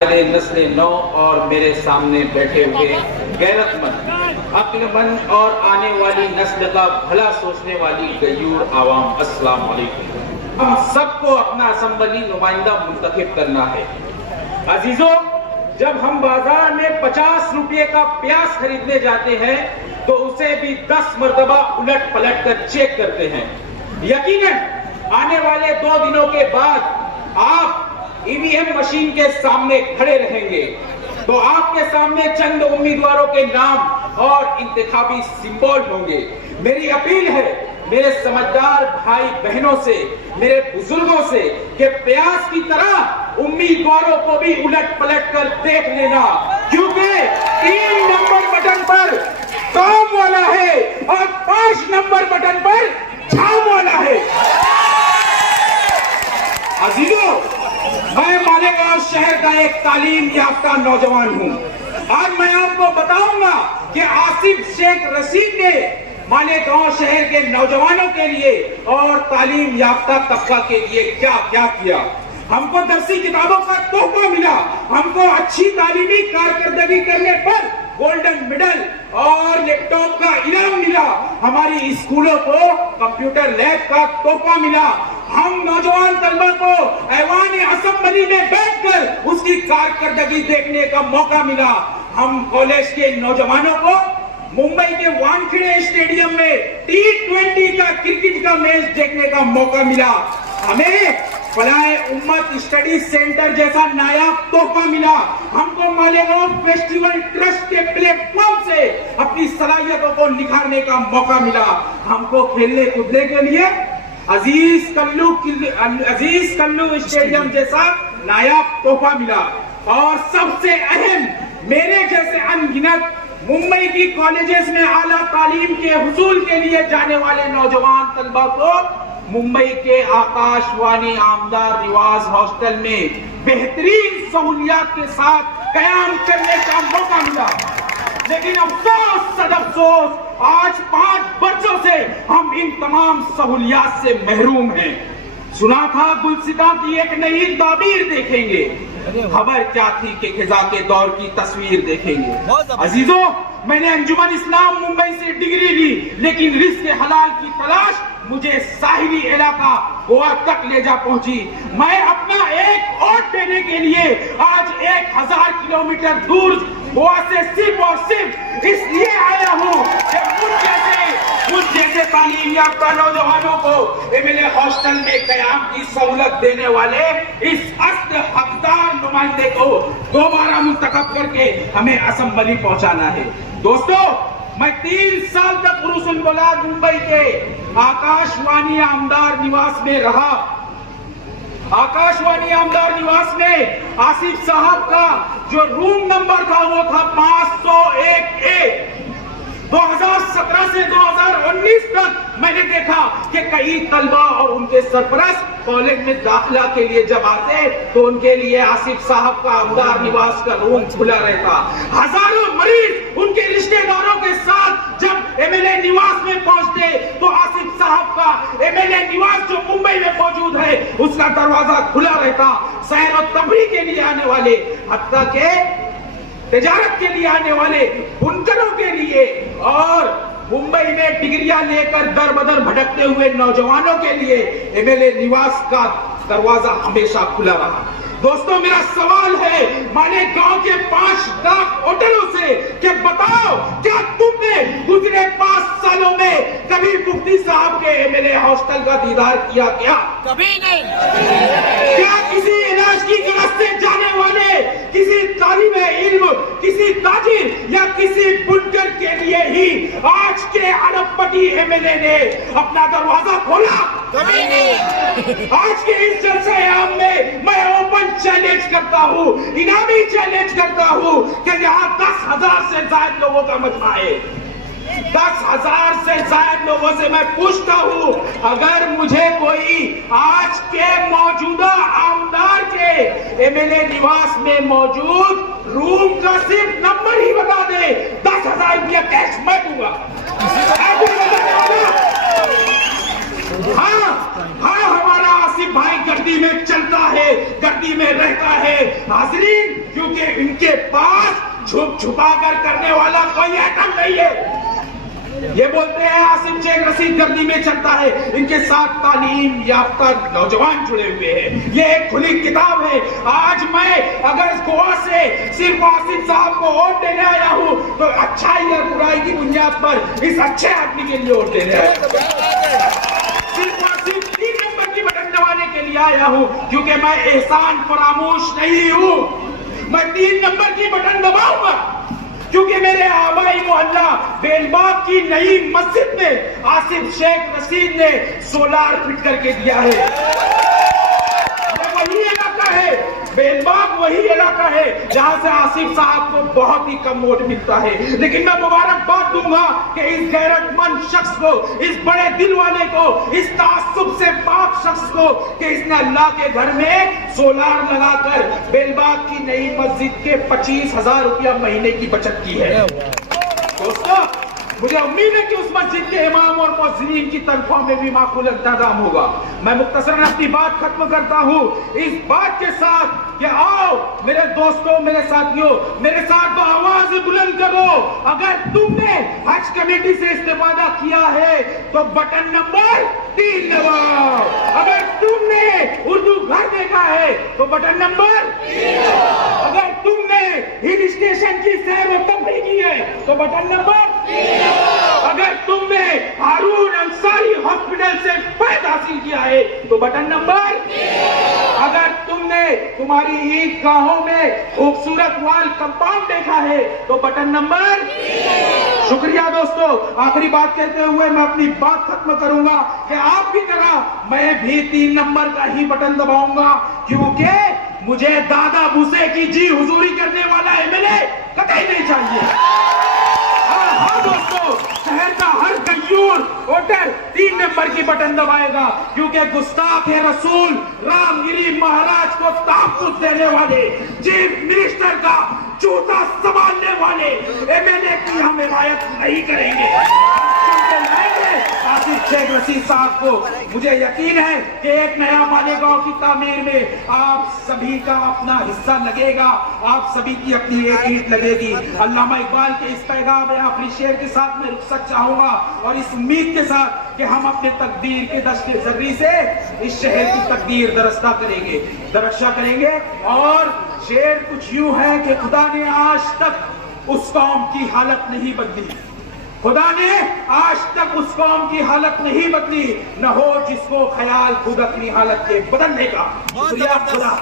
نسل نو اور میرے سامنے بیٹھے ہوئے غیرت مند، عقل مند اور آنے والی نسل کا بھلا سوچنے والی غیور عوام، السلام علیکم۔ ہم سب کو اپنا اسمبلی نمائندہ منتخب کرنا ہے۔ عزیزوں، جب ہم بازار میں 50 روپے کا پیاز خریدنے جاتے ہیں تو اسے بھی 10 مرتبہ الٹ پلٹ کر چیک کرتے ہیں۔ یقیناً آنے والے 2 دنوں کے بعد آپ ای وی ایم مشین کے سامنے کھڑے رہیں گے تو آپ کے سامنے چند امیدواروں کے نام اور انتخابی سمبول ہوں گے۔ میری اپیل ہے میرے سمجھدار بھائی بہنوں سے، میرے بزرگوں سے کہ پیاز کی طرح امیدواروں کو بھی الٹ پلٹ کر دیکھ لینا، کیونکہ 3 نمبر بٹن پر کام والا ہے اور 5 نمبر بٹن پر جھام والا ہے۔ عزیزوں، میں مالیگاؤں شہر کا ایک تعلیم یافتہ نوجوان ہوں۔ آج میں آپ کو بتاؤں گا کہ آصف شیخ رشید نے مالیگاؤں شہر کے نوجوانوں کے لیے اور تعلیم یافتہ طبقہ کے لیے کیا کیا کیا۔ ہم کو درسی کتابوں کا تحفہ ملا، ہم کو اچھی تعلیمی کارکردگی کرنے پر گولڈن میڈل اور لیپ ٹاپ کا انعام ملا، ہماری اسکولوں کو کمپیوٹر لیب کا تحفہ ملا، ہم نوجوان طلبہ کو ایوان اسمبلی میں بیٹھ کر اس کی کارکردگی دیکھنے کا موقع ملا، ہم کالج کے نوجوانوں کو ممبئی کے وانکھیڑے اسٹیڈیم میں T20 کا کرکٹ کا میچ دیکھنے کا موقع ملا، ہمیں فلاح امت اسٹڈی سینٹر جیسا نایاب تحفہ ملا، ہم کو مالیگاؤں فیسٹیول ٹرسٹ کے پلیٹ فارم سے اپنی صلاحیتوں کو نکھارنے کا موقع ملا، ہم کو کھیلنے کودنے کے لیے عزیز کلو اسٹیڈیم جیسا نایاب تحفہ ملا، اور سب سے اہم، میرے جیسے انگنت ممبئی کی کالجز میں اعلیٰ تعلیم کے حصول کے لیے جانے والے نوجوان طلبہ کو ممبئی کے آکاش وانی آمدار نواس ہاسٹل میں بہترین سہولیات کے ساتھ قیام کرنے کا موقع ملا۔ لیکن افسوس صد افسوس، آج 5 برسوں سے ہم ان تمام سہولیات سے محروم ہیں۔ سنا تھا گلستاں کی ایک نئی تعبیر دیکھیں گے، خبر کیا تھی کہ خزاں کے دور کی تصویر دیکھیں گے۔ عزیزوں، میں نے انجمن اسلام ممبئی سے ڈگری لی، لیکن رزق حلال کی تلاش مجھے ساحلی علاقہ گوا تک لے جا پہنچی۔ میں اپنا ایک ووٹ دینے کے لیے آج 1000 کلومیٹر دور گوا سے صرف اور صرف اس لیے آیا ہوں کہ مجھ جیسے تعلیم یافتہ نوجوانوں کو MLA ہاسٹل میں قیام کی سہولت دینے والے اس اصل حقدار نمائندے کو دوبارہ منتخب کر کے ہمیں اسمبلی پہنچانا ہے۔ دوستو، میں 3 سال تک عروس البلاد ممبئی کے آکاش وانی آمدار نواس میں رہا۔ آکاش وانی آمدار نواس میں آصف صاحب کا جو روم نمبر تھا وہ تھا 501A۔ 2017 سے 2019 تک میں نے دیکھا کہ کئی طلبہ اور ان کے سرپرست کالج میں داخلہ کے لیے جب آتے تو ان کے لیے آصف صاحب کا آمدار نواس کا روم کھلا رہتا۔ ہزاروں مریض ان کے رشتہ داروں کے ساتھ جب MLA نواس میں پہنچتے تو آصف صاحب کا MLA نواس جو ممبئی میں موجود ہے اس کا دروازہ کھلا رہتا۔ سیر و تفریح کے لیے آنے والے، حتیٰ کہ تجارت کے لیے آنے والے بنکروں کے لیے اور ممبئی میں ڈگریاں لے کر در بدر بھٹکتے ہوئے نوجوانوں کے لیے MLA نواس کا دروازہ ہمیشہ کھلا رہا۔ دوستو، میرا سوال ہے مالیگاؤں کے 5 لاکھ ووٹروں سے کہ بتاؤ، کیا تم نے گزرے 5 سالوں میں کبھی مفتی صاحب کے MLA ہاسٹل کا دیدار کیا؟ کیا کبھی نہیں؟ کیا کسی علاج کی غرض سے جانے والے کسی طالب علم، کسی تاجر یا کسی بنکر کے لیے ہی آج کے ارب پتی MLA نے اپنا دروازہ کھولا؟ کبھی نہیں۔ آج کے اس جلسہ عام میں میں اوپن چیلنج کرتا ہوں، انعامی چیلنج کرتا ہوں کہ یہاں 10,000 سے زائد لوگوں کا مجمع ہے۔ 10,000 سے زائد لوگوں سے میں پوچھتا ہوں، اگر مجھے کوئی آج کے موجودہ آمدار کے MLA نواس میں موجود روم کا صرف نمبر ہی بتا دے، 10,000 روپیہ کیش میں دوں گا۔ ہاں، ہمارا آصف بھائی گردی میں چلتا ہے، گردی میں رہتا ہے۔ حاضرین، کیونکہ ان کے پاس چھپ چھپا کر کرنے والا کوئی ایٹم نہیں ہے. یہ بولتے ہیں آصف شیخ رشید گردی میں چلتا ہے, ان کے ساتھ تعلیم یافتہ نوجوان جڑے ہوئے ہیں. یہ ایک کھلی کتاب ہے. آج میں اگر گوا سے صرف آصف صاحب کو ووٹ دینے آیا ہوں تو اچھائی اور برائی کی بنیاد پر اس اچھے آدمی کے لیے ووٹ دینے آیا ہوں. صرف اور صرف 3 نمبر کی بٹن دبانے کے لیے آیا ہوں, کیونکہ میں احسان فراموش نہیں ہوں. میں 3 نمبر کی بٹن دباؤں گا کیونکہ میرے آبائی محلہ بیل باغ کی نئی مسجد میں آصف شیخ رشید نے سولار فٹ کر کے دیا ہے. وہی علاقہ ہے, بیل باغ وہی علاقہ ہے جہاں سے آصف صاحب کو بہت ہی کم ووٹ ملتا ہے. لیکن میں مبارکباد دوں گا کہ اس غیرت مند شخص کو, اس بڑے دل والے کو, اس تعصب سے پاک شخص کو, کہ اس نے اللہ کے گھر میں سولار لگا کر بیل باغ کی نئی مسجد کے 25,000 روپیہ مہینے کی بچت کی ہے. دوستو, مجھے امید ہے کہ اس مسجد کے امام اور مؤذنین کی تنخواہ میں بھی معقول انتظام ہوگا. میں مختصراً اپنی بات ختم کرتا ہوں اس بات کے ساتھ کہ آؤ میرے دوستوں, میرے ساتھیوں, میرے ساتھ تو آواز بلند کرو. اگر تم نے حج کمیٹی سے استفادہ کیا ہے تو بٹن نمبر 3 دباؤ. اگر تم نے اردو گھر دیکھا ہے تو بٹن نمبر 3 دباؤ. اگر تم نے ہل اسٹیشن کی سیر و تفریح کی ہے تو بٹن نمبر 3 دباؤ. اگر تم نے ہارون انصاری ہاسپٹل سے فیض حاصل کیا ہے تو بٹن نمبر 3 دباؤ. اگر تم نے تمہاری عید گاہوں میں خوبصورت وال کمپاؤنڈ دیکھا ہے تو بٹن نمبر 3 دباؤ. شکریہ دوستو. آخری بات کہتے ہوئے میں اپنی بات ختم کروں گا کہ آپ کی طرح میں بھی 3 نمبر کا ہی بٹن دباؤں گا, کیونکہ مجھے دادا بھوسے کی جی حضوری کرنے والا MLA قطعی نہیں چاہیے. ہاں دوستو, شہر کا ہر غیور ووٹر 3 نمبر کی بٹن دبائے گا, کیونکہ گستاخ رسول رام گری مہاراج کو تحفظ دینے والے, چیف منسٹر کا جوتا سنبھالنے والے MLA کی ہم حمایت نہیں کریں گے. آصف شیخ رشید صاحب کو مجھے یقین ہے کہ ایک نیا مالیگاؤں کی تعمیر میں آپ سبھی کا اپنا حصہ لگے گا, آپ سبھی کی اپنی ایک اینٹ لگے گی. علامہ اقبال کے اس پیغام آخری شعر کے ساتھ میں رخصت چاہوں گا, اور اس امید کے ساتھ کہ ہم اپنے تقدیر کے دشت ذری سے اس شہر کی تقدیر درستہ کریں گے, درخشاں کریں گے. اور شعر کچھ یوں ہے کہ خدا نے آج تک اس قوم کی حالت نہیں بدلی, خدا نے آج تک اس قوم کی حالت نہیں بدلی, نہ ہو جس کو خیال خود اپنی حالت کے بدلنے کا. شکریہ. خدا